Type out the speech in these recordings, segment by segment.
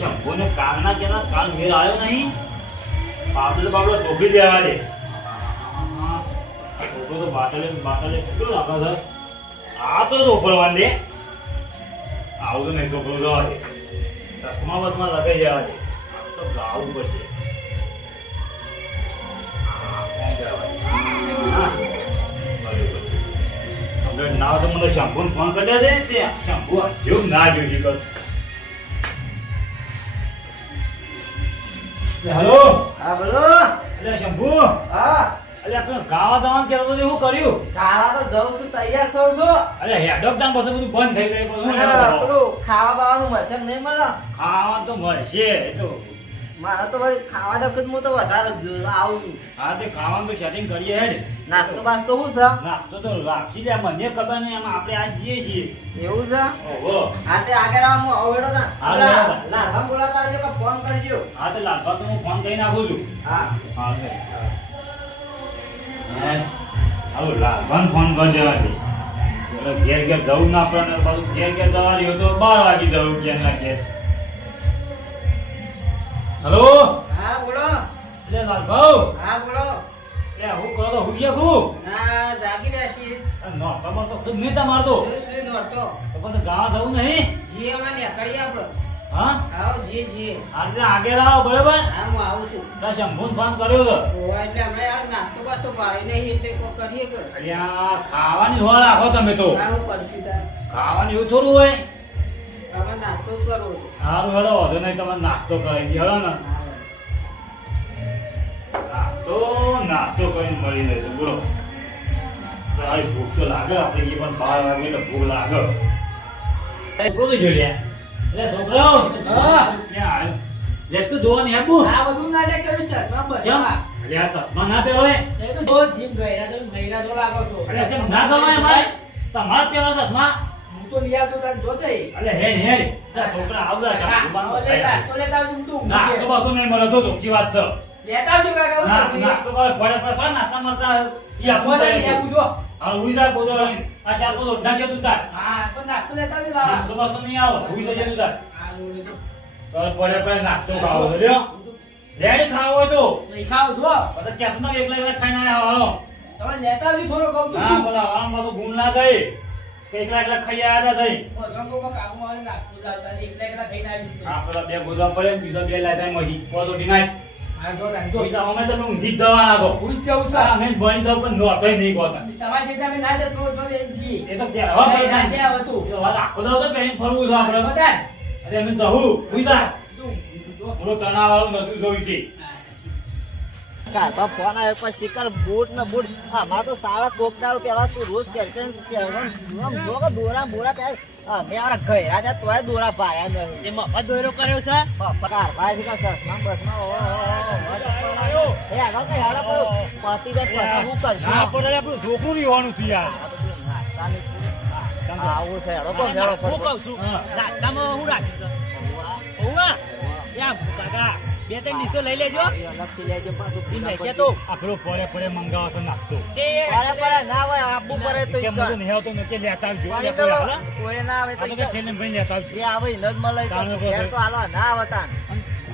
શંભુને કાલના કેના કાલ મેળ આવ્યો નહીં. બાબલો ચોપડી દેવા દે. છોકરો તો બાટલે કેટલું લાગે છે. આ તો ચોપડવા દે. આવું તો નહીં ચોપડું જવા દે. ચશ્મા બસમાં લગાઈ જવા દે. તો ગાવું પડશે. ના તો મને શંભુ ફોન કરી દે છે. શંભુ જેવું ના જોઈ કર. હેલો. હા બોલો. અલ્યા શંભુ. હા. અલ્યા આપણે ગાવા જવાનું કહેતો તો શું કર્યું? ખાવા તો જઉં છું, તૈયાર થઉં છું. અલ્યા હેડોક દામ પછી બધું બંધ થઈ જાય. પેલું ખાવા બાવાનું મળશે કે નહીં મળે? ખાવા તો મળશે. તો મારે તો ભાઈ ખાવા તો ખુદ હું તો વધારે આવું છું. હા તે ખાવાનું તો સેટિંગ કરીએ હેડ. નાસ્તો બાસ્તો શું છે? નાસ્તો તો રાખી લે. મને ખબર નહીં એમાં આપણે આજ જઈએ છીએ. એવું છે? ઓહો. હા તે આગળ આવું હું અવડો તા. હા, લાલભાઈ બોલાતા આવજો કે ફોન કરજો. હા તે લાલબા તો હું ફોન કરી નાખું છું. હા. હા તે આવું લાલબાને ફોન કરી દેવાથી ઘેર ઘેર જવું ના પડે. પાછું ઘેર ઘેર જવા રહ્યો તો 12 વાગી જવું ઘેર ના ઘેર. હલો. હા બોલો. એટલે લાલભાઉ. હા બોલો. એ હું કરો તો હું ગયા હું. ના જાગી રહ્યા છીએ. નો તમાર તો ખુદ નહીં તમાર તો. શું નોટો? તો પછી ગાવા જવું નહીં. જી અમે નીકળીએ આપણે. હા આવો જી. આજે આગળ આવો બરાબર. હા હું આવું છું. તાર શંભુને ફોન કર્યો તો. ઓવા એટલે હમણાં યાર નાસ્તો બાસ્તો પાડી નહીં એટલે કોઈ કરીએ કે. અલ્યા ખાવાની હોર રાખો તમે તો. હું કરશું તાર. ખાવાની એવું થોડું હોય. તમે નાસ્તો જ કરવો છે. સારું હેડો વધુ નહીં તમે નાસ્તો કરાવી દે હેડો ને. નાસ્તો કરીને મળી જાય બોલો. તારી ભૂખ તો લાગે. આપણે એ પણ 12 વાગે એટલે ભૂખ લાગે. છોકરો તો જોઈ લે. એટલે છોકરો હા ક્યાં આવ્યો? લેટ તો જોવા નહીં આપું. આ બધું ના લે કે ચશ્મા બસ કેમ? એટલે આ સપના ના પહેરો હે. એ તો જો જીમ ગયરા તો મહિના તો લાગો તો એટલે શેમ ના ગમાય અમારે? તમારા પહેરો ચશ્મા. હું તો લઈ આવતો તાર જોતે એટલે હેડ છોકરા આવડા છે. લે તો લેતા આવું તું નાસ્તો બાસ્તો નહીં મળે તો ચોખ્ખી વાત છે. લેતા આવજો કાકા નાસ્તો કરે ફળે થોડા નાસ્તા મળતા હોય. ઈ આપું પૂછો હાલ ઉઈ જા બોલો આ ચાર બોલો ના કે તું તાર. હા તો નાસ્તો લેતા આવજો લાવો નાસ્તો બાસ્તો નહીં આવે. ઉઈ જજે તું તાર. હા લેજો પડે નાસ્તો ખાવો છે લ્યો. રેડી ખાવો હોય તો નહીં ખાવ જો પછી ક્યાં ના એકલા ખાઈને આયા હાલો. તમે લેતા આવજો થોડો કહું તો હા બધા આમ પાછું ગુણ ના ગઈ કે એકલા ખાઈ આવ્યા થઈ. ગંગોમાં કાકુ મારે નાસ્તો લાવતા એકલા ખાઈને આવી છે હા પેલા બે ગોદવા પડે બીજા બે લાતા મહી પોતો ડિનાય. હા જો રાંજો બીજા અમે તમે ઊંઘી જ જવાના છો. હું જ જાઉં છું અમે બની દઉં પણ નોટોય નહીં ગોતા. તમારે જેટલા મેં ના જશો તો લઈને જઈએ એ તો ક્યારે હવે પડી ના જાય. ત્યાં હતું એ વાત આખો દાડો તો પહેરીને ફરવું છે આપણે. બતાન અરે અમે જવું ઉઈ જા. તું જો થોડો તણાવ વાળું નતું જોઈ હતી. કાકા ફોન આવ્યો પણ શિકાર બૂટ ને બૂટ અમારે તો સારા કોકદાર પહેરવા તું રોજ પહેરવાનું જો કે દોરા બોરા પહેર મેં યાર ઘેરા જા તોય દોરા પાયા નહીં. એ મફત દોયરો કર્યો છે. કાર ભાઈ છે કે ચશ્મા બસમાં એ આગળ કઈ હાડા પડો પતિ જાય પછી હું કરશું. હા પણ આપણું ઢોકળું રહેવાનું હતું યાર. આવું છે હેડો તો હેડો હું કહું છું નાસ્તામાં હું રાખીશ ઓવા યા કાકા બે ત્રણ ડીશો લઈ લેજો. અલગથી લેજો પાછું નહીં કે તો આપણો પડે મંગાવો છે નાસ્તો. અરે ના હોય આપવું પડે તો કેમ તો નહીં આવતો ને કે લેતા આવજો. કોઈ ના આવે તો આ તો છેલ્લે ભાઈ લેતા આવજો. જે આવે ન જ મળે તો હાલો ના આવતા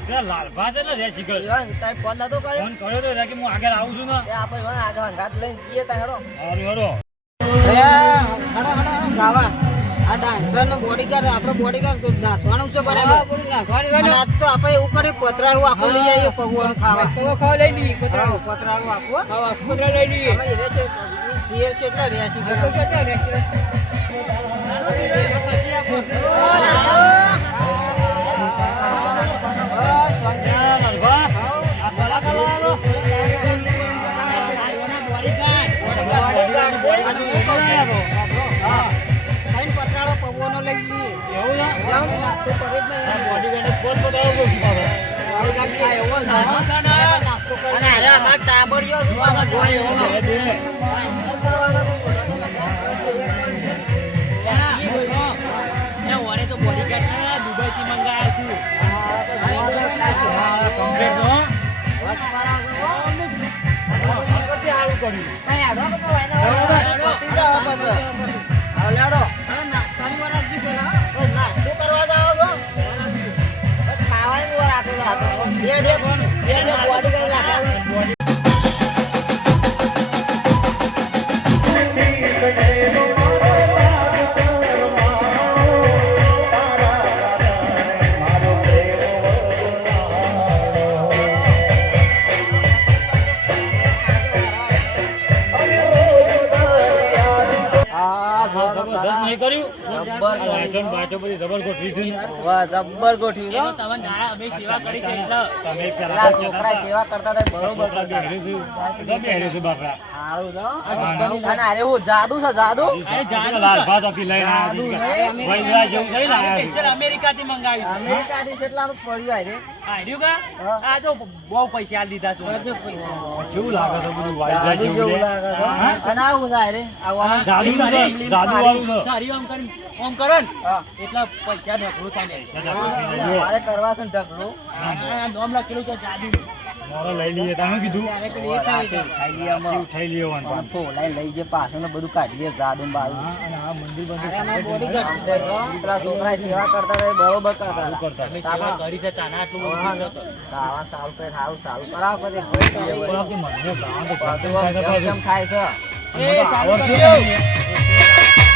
પેલા લાલભા છે ને રે શિખર તાઈ ફોન નતો કર્યો. ફોન કર્યો તો કે હું આગળ આવું છું ને. એ આપણે આગળ ઘાટ લઈને જઈએ તા હેડો. હાલો ગાવા આ ડાન્સર નો બોડીગાર્ડ આપણો બોડીગાર્ડ તો નાસવાનું છે બરાબર. આજ તો આપણે એવું કરી પતરાળું આખું લઈ આવીએ પગવાનું ખાવા પતરાળું આખું અમે રે છે સીએ છે એટલે રેસી પતરાળો પગવાનો લઈ જઈએ. નાસ્તો કરે જ નહીં અમાર ટાબરિયો તો બોડીગાર્ડ છે દુબઈ થી મંગાયા છું. નાસ્તો કરવા જાવ છો બોડીગાર્ડ લાગે જબરદસ્ત નહીં કર્યું જબર આ લાઈટો ને બાઈટો બધી જબર ગોઠવી છે ને. વાહ જબ્બર ગોઠવી એનો તમને દાડા અમે સેવા કરી છે એટલે તમે પેલા પેલા છોકરા સેવા કરતા હતા બરોબર છોકરા કરતા બેહરે છે બધા બેહરે છે બાપરા. સારું છે અને અરે હું જાદુ છે જાદુ અરે જાદુ લાલ છે. ભાત હતી લઈને જાદુ આવ્યા નહીં. છે. વૈદરા જેવું થઈ લાયા છે. પિક્ચર અમેરિકાથી મંગાવ્યું છે અમેરિકાથી કેટલાનું પડ્યું આ રે આ રહ્યું કા? હા. આ તો બહુ પૈસા આલી દીધા છે કેવું લાગે છે બધું વૈદરા જાદુ જેવું જેવું લે. લાગે છે હા? અને આવું છે રે આવું જાદુ લીમ છે, લીમ જાદુ સારી. વાળું છે. સારી આમ કરી આમ કરો ને હા. એટલા પૈસા નોકરું થાય ને સજા મારે કરવા છે ને ઢગલો આ નામ લખેલું છે જાદુ મોરો લઈ લઈએ તમે કીધું ત્યારે પેલી એ થાય છે. ખાઈ લઈએ અમે. કેવું થઈ લઈએ વાન અને ફોલાઈ લઈ જે પાછળ ને બધું કાઢીએ જાદુ ને બાદુ અને આ મંદિર બંદિર અરે અમારા bodyguard છે. પેલા છોકરા સેવા કરતા હતા એ બરોબર કરતા હતા. કરતા અમે સેવા કરી છે તાના આટલું બધું નહોતું. ખાવા સારું કરે સારું કરાવો પછી ભાઈ કરે પણ ભાઈ. આપણે મને ગાવાનું તો બધું ગાતું થાય છે કેમ થાય છે પાછું. મને તો ચાલુ આવડતું કરજો. નથી.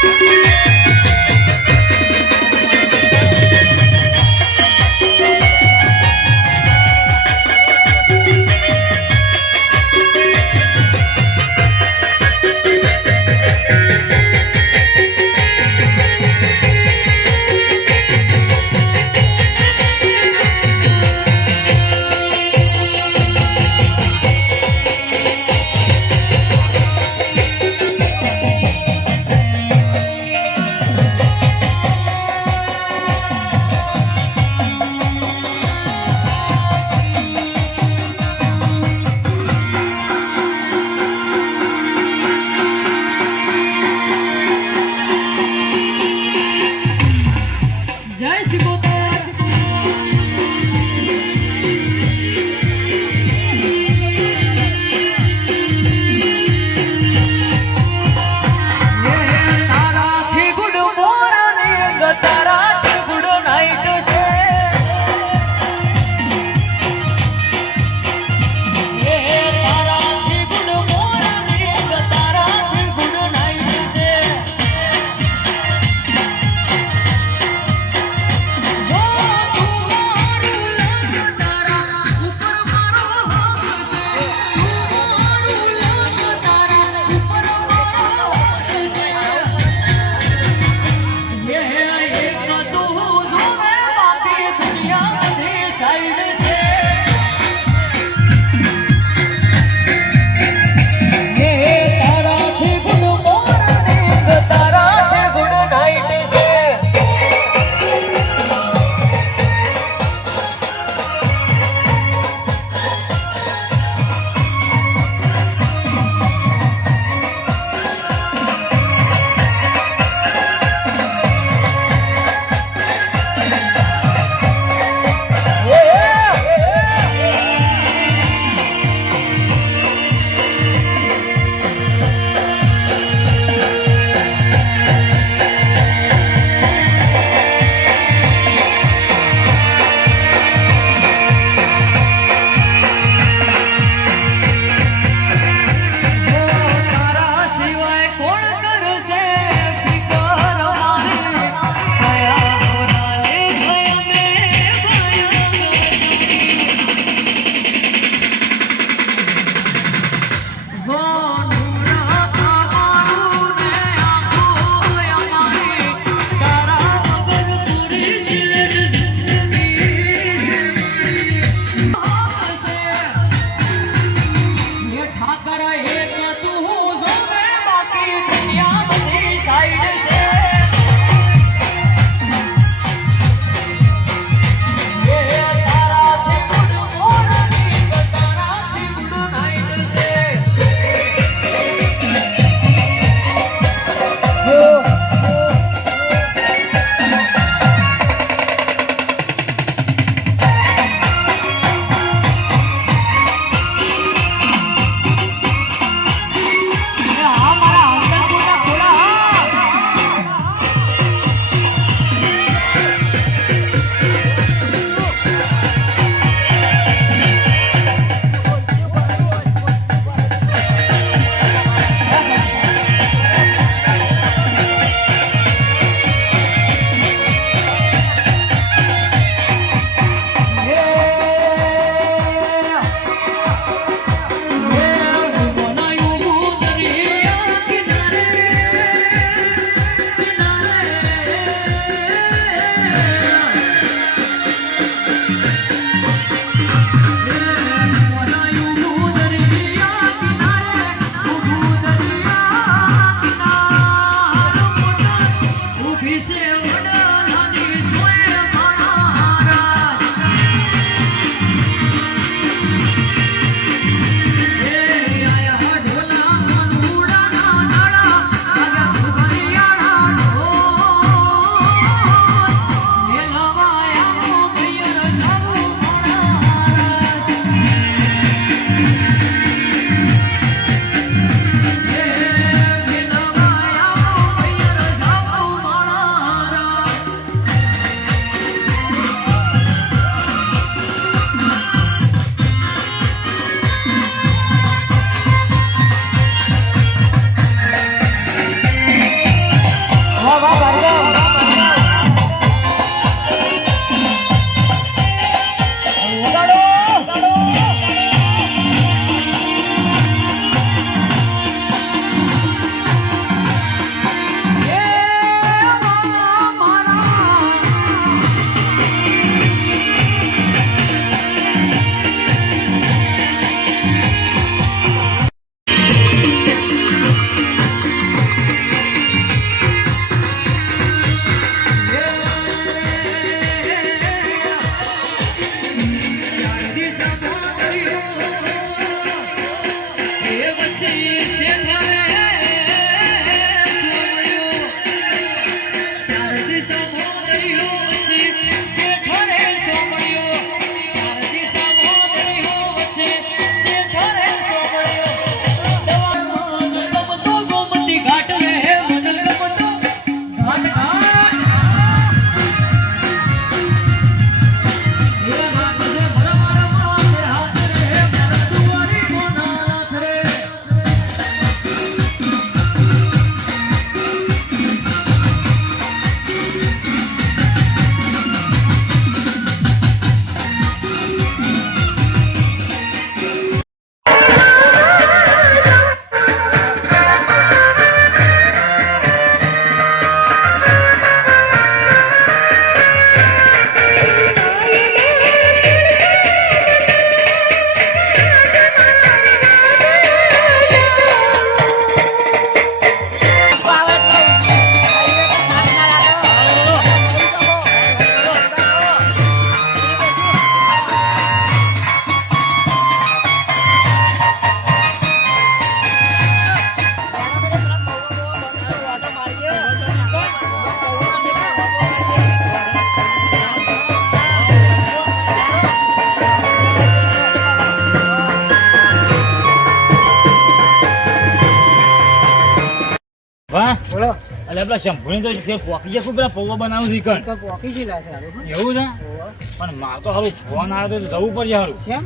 વાહ બોલો એટલે પેલા શંભુને તો કે પોકી છે પેલા પૌવા બનાવું છે ઈકણ. તો પોકી ગયેલા છે હારું, હો. એવું છે ઓહો. પણ મારે તો હારું ફોન આવ્યો તો જવું પડશે હારું. કેમ?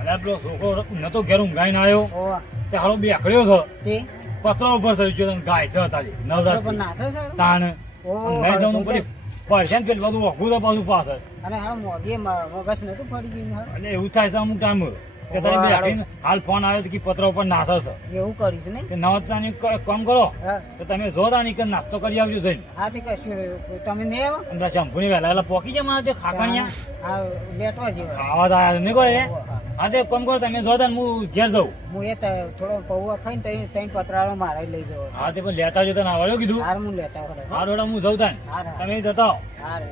એટલે પેલો છોકરો નતો ઘેર ઊંઘાઈને આવ્યો ઓહો. તે હારો બેકડ્યો છે તે પતરા ઉપર ચડી ગયો અને ગાય છે તારી તો પણ નવરાત્રી નાસે છે હારું? તાણ ઓહો, મેં જવાનું તો પછી પરસેન્ટ પેલું બધું ઓઘું તો પાછું પાછળ અને હારું મોઢે મગજ નતું ફરી ગયું હારું? એટલે એવું થાય છે અમુક ટાઈમ કે તારી બેકડીને હાલ ફોન આવ્યો તો કે પતરા ઉપર નાસે છે એવું કરીશ ને કે નવરાત્રાની કામ કરો હા તો તમે જો તાની કે નાસ્તો કરી આવજો જઈને હા તે કશું તમે નહીં આવો અને પેલા શંભુની વહેલા વહેલા પોકી જાય મારે તે ખાકણિયા હા લેટવા જેવા ખાવા તો આવ્યા નહીં કોઈ હા તે કામ કરો તમે જો તાને હું ઘેર જાઉં હું એ થોડો પૌવા ખાઈને ત્રણ પતરાળો મારે લઈ જવો હા તે પણ લેતા જો તને આવડ્યો કીધું હાર હું લેતા હોય હા રોડા હું જઉં તાને હાર હાર તમે જતા આવો. હાર